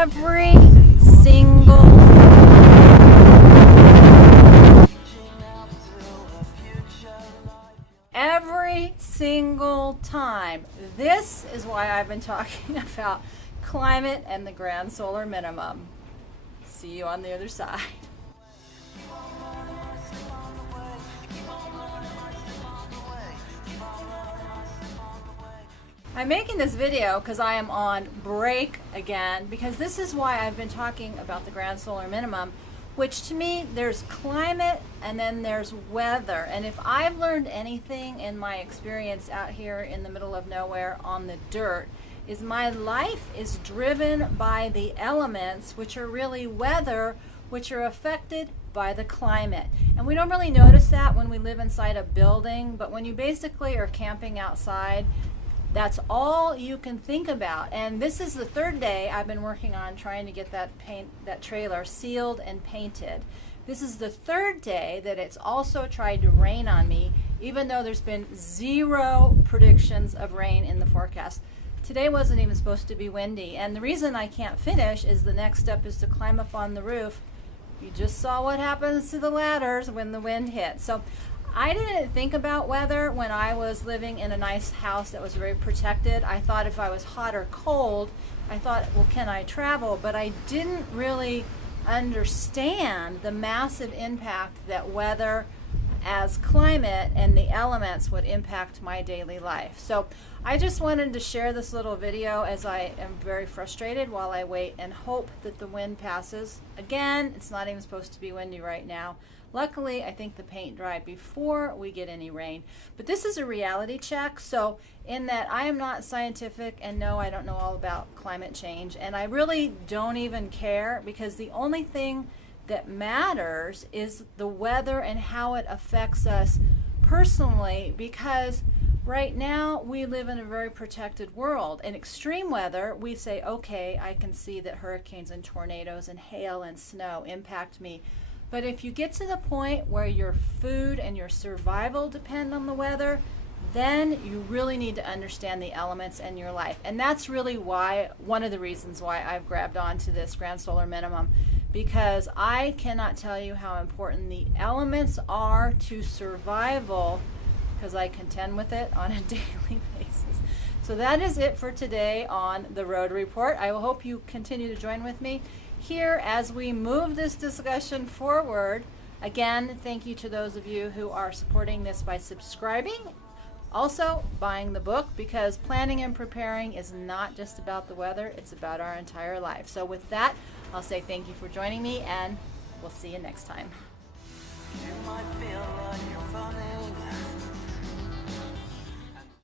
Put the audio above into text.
every single time. This is why I've been talking about climate and the grand solar minimum. See you on the other side. I'm making this video because I am on break again, because this is why I've been talking about the grand solar minimum, which to me, there's climate and then there's weather. And if I've learned anything in my experience out here in the middle of nowhere on the dirt, is my life is driven by the elements, which are really weather, which are affected by the climate. And we don't really notice that when we live inside a building, but when you basically are camping outside, that's all you can think about. And this is the third day I've been working on trying to get that trailer sealed and painted. This is the third day that it's also tried to rain on me, even though there's been zero predictions of rain in the forecast. Today wasn't even supposed to be windy, and the reason I can't finish is the next step is to climb up on the roof. You just saw what happens to the ladders when the wind hits. So I didn't think about weather when I was living in a nice house that was very protected. I thought if I was hot or cold, I thought, well, can I travel? But I didn't really understand the massive impact that weather as climate and the elements would impact my daily life. So I just wanted to share this little video as I am very frustrated while I wait and hope that the wind passes. Again, it's not even supposed to be windy right now. Luckily, I think the paint dried before we get any rain. But this is a reality check, so in that I am not scientific, and no, I don't know all about climate change, and I really don't even care, because the only thing that matters is the weather and how it affects us personally, because right now we live in a very protected world. In extreme weather, we say, okay, I can see that hurricanes and tornadoes and hail and snow impact me. But if you get to the point where your food and your survival depend on the weather, then you really need to understand the elements in your life. And that's really why, one of the reasons why I've grabbed onto this grand solar minimum, because I cannot tell you how important the elements are to survival, because I contend with it on a daily basis. So that is it for today on the Road Report. I will hope you continue to join with me here as we move this discussion forward. Again, thank you to those of you who are supporting this by subscribing, also buying the book, because planning and preparing is not just about the weather, it's about our entire life. So with that, I'll say thank you for joining me, and we'll see you next time. You might feel like you're running